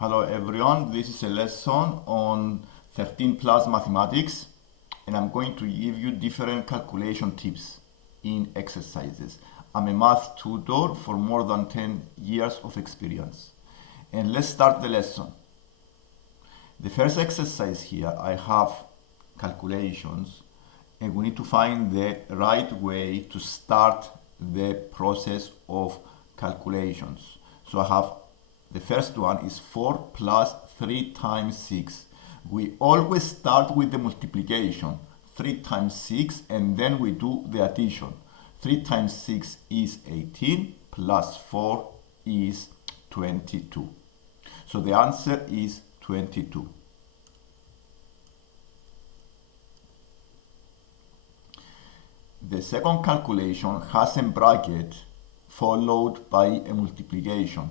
Hello everyone, this is a lesson on 13 plus mathematics and I'm going to give you different calculation tips in exercises. I'm a math tutor for more than 10 years of experience. And let's start the lesson. The first exercise here, I have calculations and we need to find the right way to start the process of calculations. So I have the first one is 4 plus 3 times 6. We always start with the multiplication. 3 times 6 and then we do the addition. 3 times 6 is 18 plus 4 is 22. So the answer is 22. The second calculation has a bracket followed by a multiplication.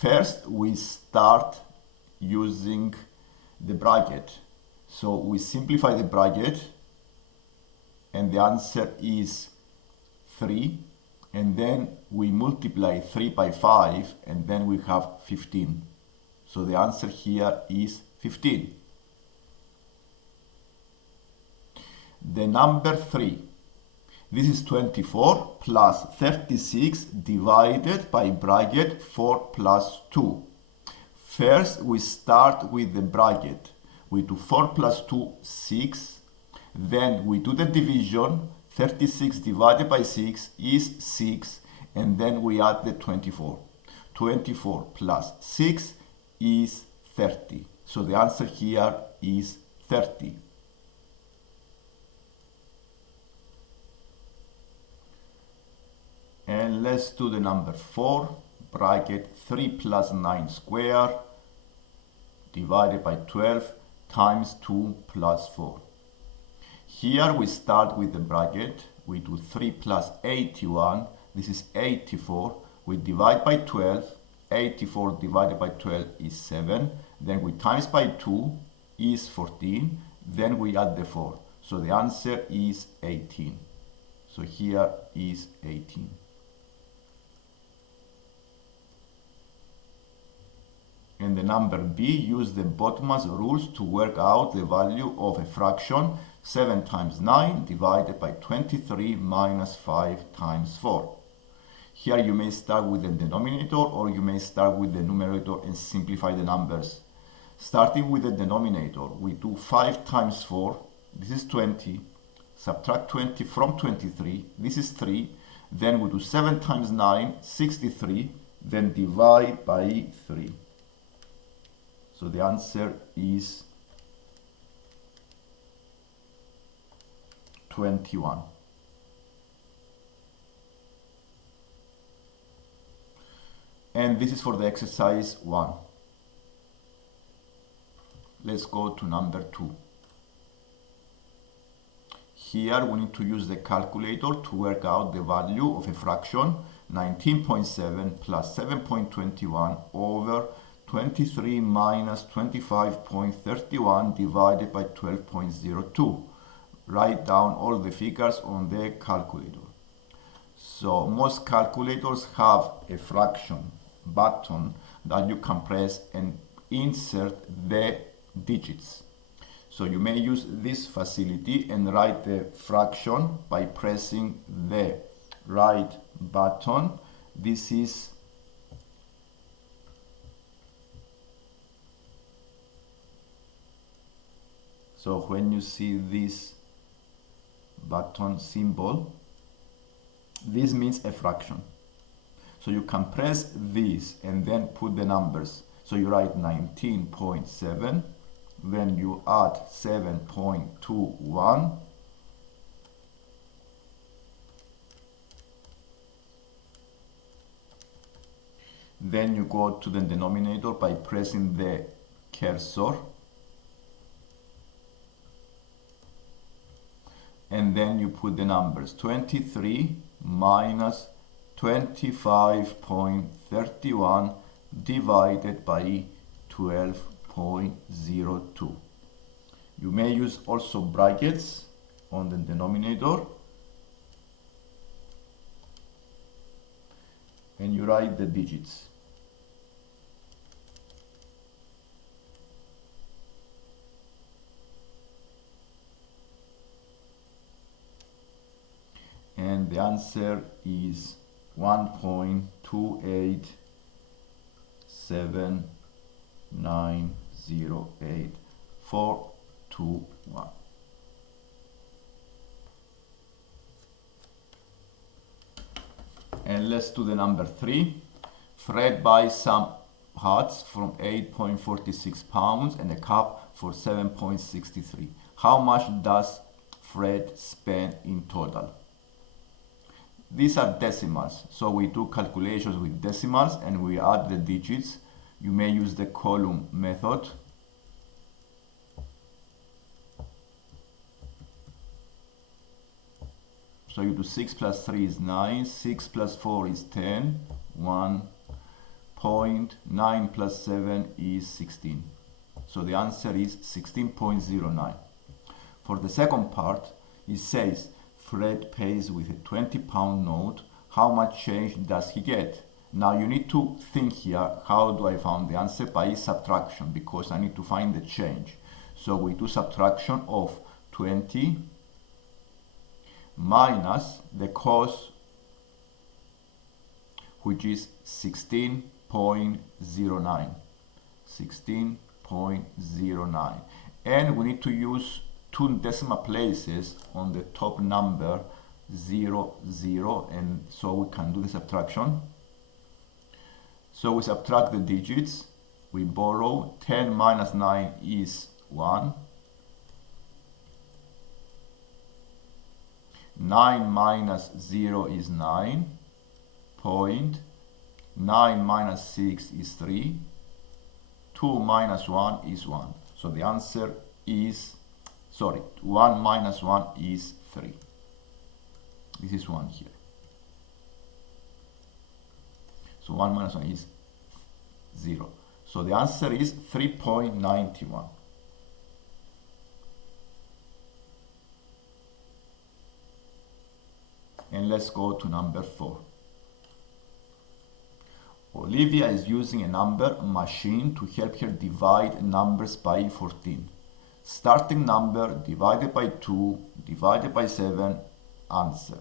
First, we start using the bracket. So we simplify the bracket and the answer is 3. And then we multiply 3 by 5 and then we have 15. So the answer here is 15. The number 3. This is 24 plus 36 divided by bracket 4 plus 2. First, we start with the bracket. We do 4 plus 2, 6. Then we do the division. 36 divided by 6 is 6. And then we add the 24. 24 plus 6 is 30. So the answer here is 30. And let's do the number 4, bracket 3 plus 9 square divided by 12 times 2 plus 4. Here we start with the bracket. We do 3 plus 81. This is 84. We divide by 12. 84 divided by 12 is 7. Then we times by 2 is 14. Then we add the 4. So the answer is 18. So here is 18. And the number B, use the BODMAS rules to work out the value of a fraction 7 times 9 divided by 23 minus 5 times 4. Here you may start with the denominator or you may start with the numerator and simplify the numbers. Starting with the denominator, we do 5 times 4, this is 20, subtract 20 from 23, this is 3, then we do 7 times 9, 63, then divide by 3. So the answer is 21. And this is for the exercise 1. Let's go to number 2. Here we need to use the calculator to work out the value of a fraction 19.7 plus 7.21 over 23 minus 25.31 divided by 12.02. Write down all the figures on the calculator. So most calculators have a fraction button that you can press and insert the digits. So you may use this facility and write the fraction by pressing the right button. This is so when you see this button symbol, this means a fraction. So you can press this and then put the numbers. So you write 19.7, then you add 7.21, then you go to the denominator by pressing the cursor, and then you put the numbers 23 minus 25.31 divided by 12.02. You may use also brackets on the denominator and you write the digits. and the answer is 1.287908421. And let's do the number 3. Fred buys some hats from 8.46 pounds and a cup for 7.63. How much does Fred spend in total? These are decimals, so we do calculations with decimals and we add the digits. You may use the column method. So you do 6 plus 3 is 9, 6 plus 4 is 10, 1.9 plus 7 is 16. So the answer is 16.09. For the second part, it says Fred pays with a £20 note. How much change does he get? Now you need to think here, how do I find the answer? By subtraction, because I need to find the change. So we do subtraction of 20 minus the cost, which is 16.09. 16.09. And we need to use 2 decimal places on the top number 0, 0, and so we can do the subtraction. So we subtract the digits, we borrow 10 minus 9 is 1, 9 minus 0 is 9, 9 minus 6 is 3, 2 minus 1 is 1. So the answer is, 1 minus 1 is 3. This is 1 here. So 1 minus 1 is 0. So the answer is 3.91. And let's go to number 4. Olivia is using a number machine to help her divide numbers by 14. Starting number divided by 2 divided by 7, answer.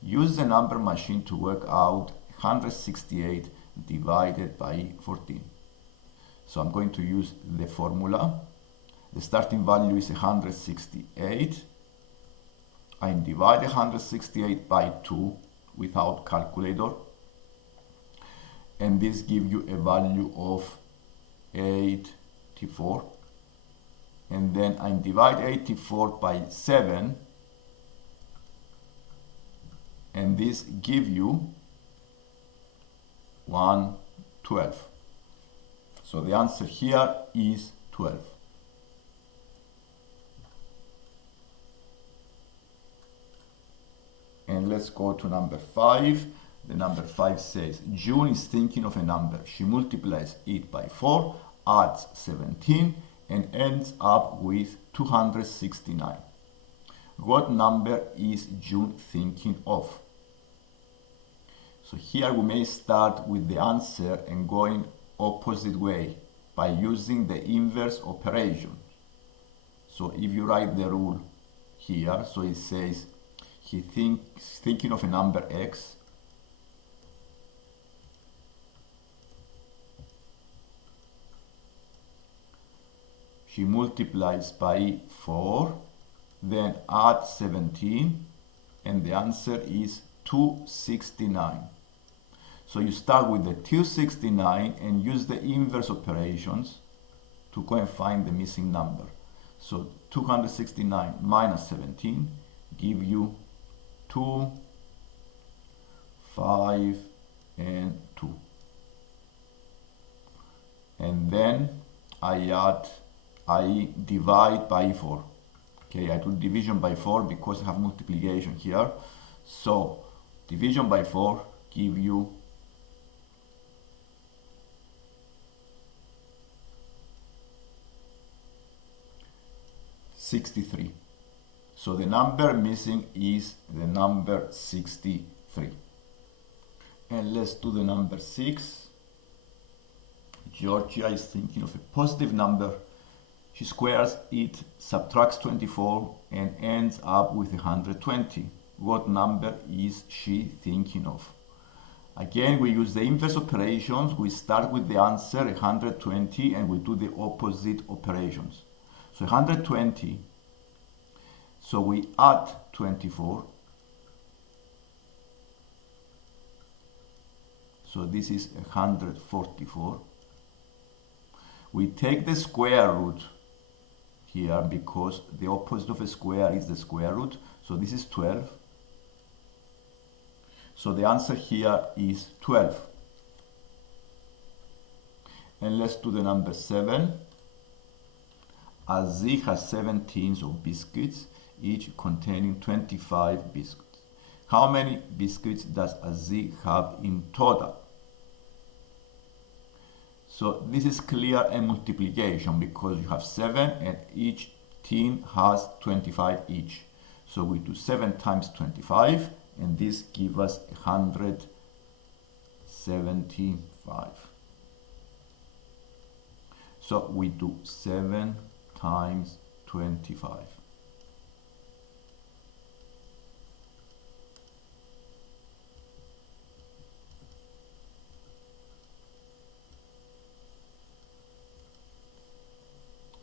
Use the number machine to work out 168 divided by 14. So I'm going to use the formula. The starting value is 168. I divide 168 by 2 without calculator, and this gives you a value of 84. And then I divide 84 by 7, and this gives you 112. So the answer here is 12. And let's go to number 5. The number 5 says, June is thinking of a number. She multiplies it by 4, adds 17, and ends up with 269. What number is June thinking of? So here we may start with the answer and going opposite way by using the inverse operation. So if you write the rule here, so it says he's thinking of a number x, she multiplies by 4, then add 17, and the answer is 269. So you start with the 269 and use the inverse operations to go and find the missing number. So 269 minus 17 give you 2, 5, and 2. And then I divide by 4. Okay, I do division by 4 because I have multiplication here. So division by 4 give you 63. So the number missing is the number 63. And let's do the number 6. Georgia is thinking of a positive number. She squares it, subtracts 24, and ends up with 120. what number is she thinking of. Again, we use the inverse operations. We start with the answer 120 and we do the opposite operations. So 120, so we add 24. So this is 144. We take the square root here because the opposite of a square is the square root. So this is 12. So the answer here is 12. And let's do the number 7. Aziz has 7 tins of biscuits, each containing 25 biscuits. How many biscuits does Aziz have in total? So this is clear a multiplication because you have 7 and each tin has 25 each. So we do 7 times 25 and this gives us 175. So we do 7 times 25.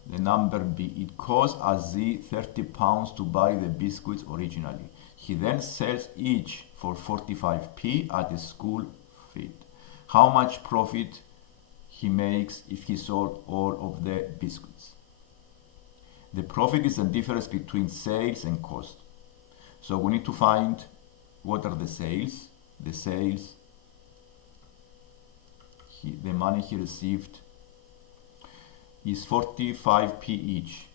The number B, it cost Aziz 30 pounds to buy the biscuits originally. He then sells each for 45p at the school feed. How much profit he makes if he sold all of the biscuits? The profit is the difference between sales and cost. So we need to find what are the sales. The sales, the money he received is 45p each.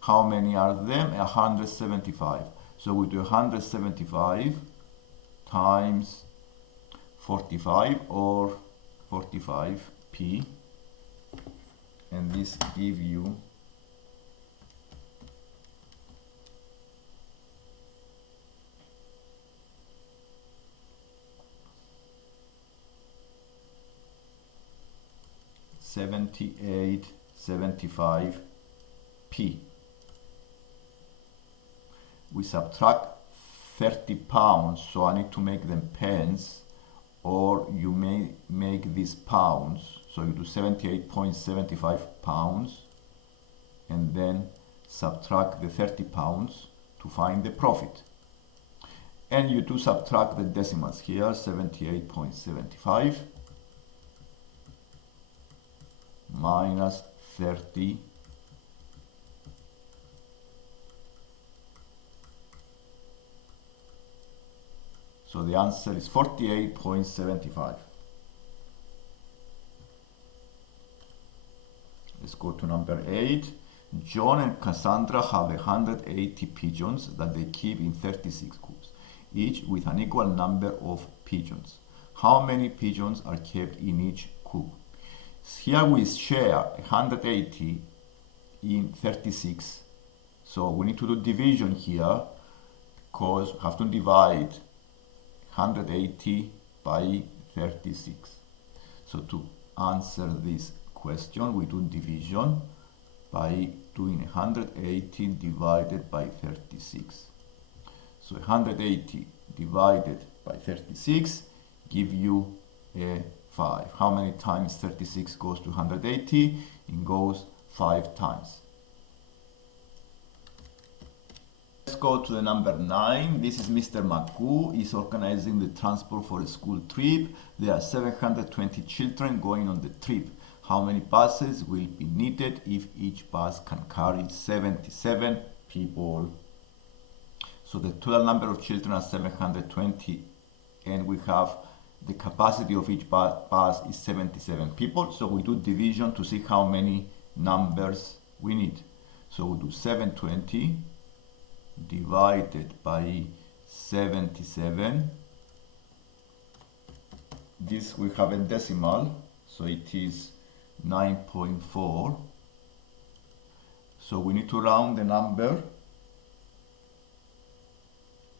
How many are them? 175. So we do 175 times 45 or 45p, and this gives you 78.75p. We subtract 30 pounds, so I need to make them pence, or you may make these pounds. So you do 78.75 pounds and then subtract the 30 pounds to find the profit. And you do subtract the decimals here, 78.75 minus 30 . So the answer is 48.75. Let's go to number 8. John and Cassandra have 180 pigeons that they keep in 36 coops, each with an equal number of pigeons. How many pigeons are kept in each coop? Here we share 180 in 36. So we need to do division here because we have to divide 180 by 36. So to answer this question, we do division by doing 180 divided by 36. So 180 divided by 36 give you a 5. How many times 36 goes to 180? It goes 5 times. Let's go to the number 9. This is Mr. Magoo. He's organizing the transport for a school trip. There are 720 children going on the trip. How many buses will be needed if each bus can carry 77 people? So the total number of children are 720 and we have the capacity of each bus is 77 people. So we do division to see how many numbers we need. So we do 720 divided by 77. This we have a decimal, so it is 9.4. So we need to round the number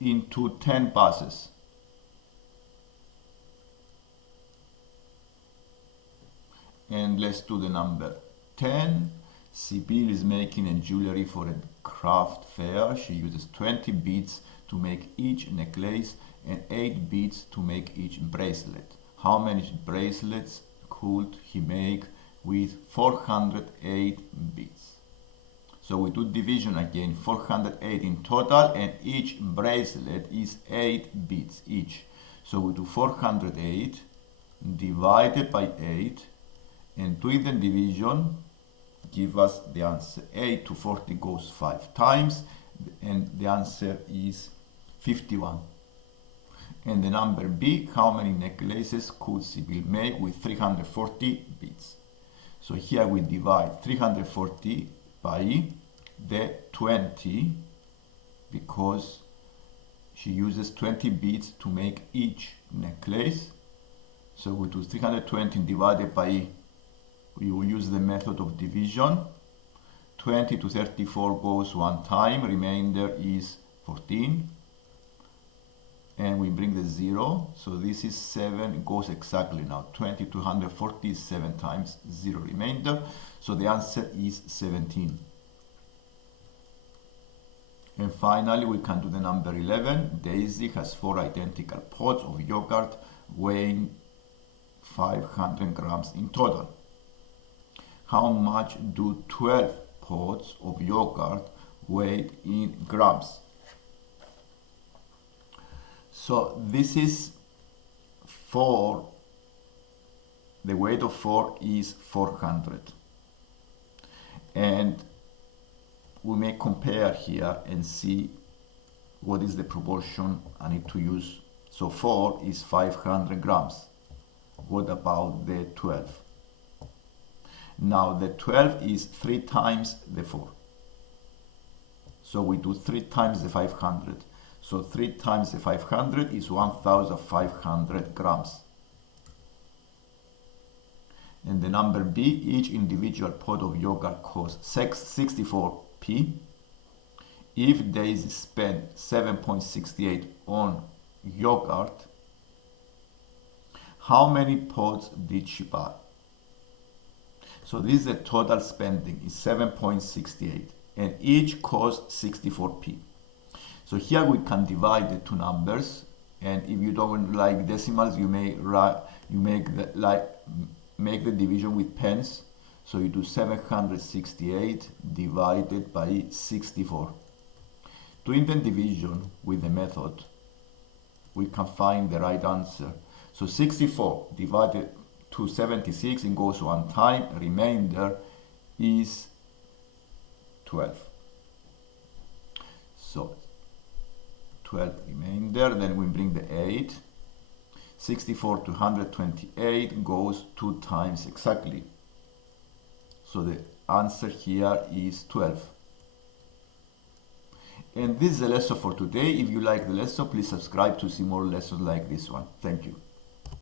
into 10 buses. And let's do the number 10. Sibyl is making a jewelry for a craft fair. She uses 20 beads to make each necklace and 8 beads to make each bracelet. How many bracelets could he make with 408 beads? So we do division again, 408 in total, and each bracelet is 8 beads each. So we do 408 divided by 8, and doing the division give us the answer. 8 to 40 goes 5 times, and the answer is 51. And the number B, how many necklaces could Sibyl make with 340 beads? So here we divide 340 by the 20, because she uses 20 beads to make each necklace. So we do 320 divided by, we will use the method of division. 20 to 34 goes 1 time, remainder is 14. And we bring the 0, so this is 7, it goes exactly now. 20 to 140 is 7 times 0 remainder, so the answer is 17. And finally we can do the number 11. Daisy has 4 identical pots of yogurt weighing 500 grams in total. How much do 12 pots of yogurt weigh in grams? So this is 4, the weight of 4 is 400. And we may compare here and see what is the proportion I need to use. So 4 is 500 grams. What about the 12? Now the 12 is 3 times the 4. So we do 3 times the 500. So 3 times the 500 is 1,500 grams. And the number B, each individual pot of yogurt costs 64p. If Daisy spent 7.68 on yogurt, how many pots did she buy? So this is the total spending, is 7.68, and each costs 64p. So here we can divide the two numbers, and if you don't like decimals, you may make the division with pence. So you do 768 divided by 64. Doing the division with the method, we can find the right answer. So 64 divided to 76, it goes 1 time, remainder is 12. So 12 remainder, then we bring the 8. 64 to 128 goes 2 times exactly. So the answer here is 12. And this is the lesson for today. If you like the lesson, please subscribe to see more lessons like this one. Thank you.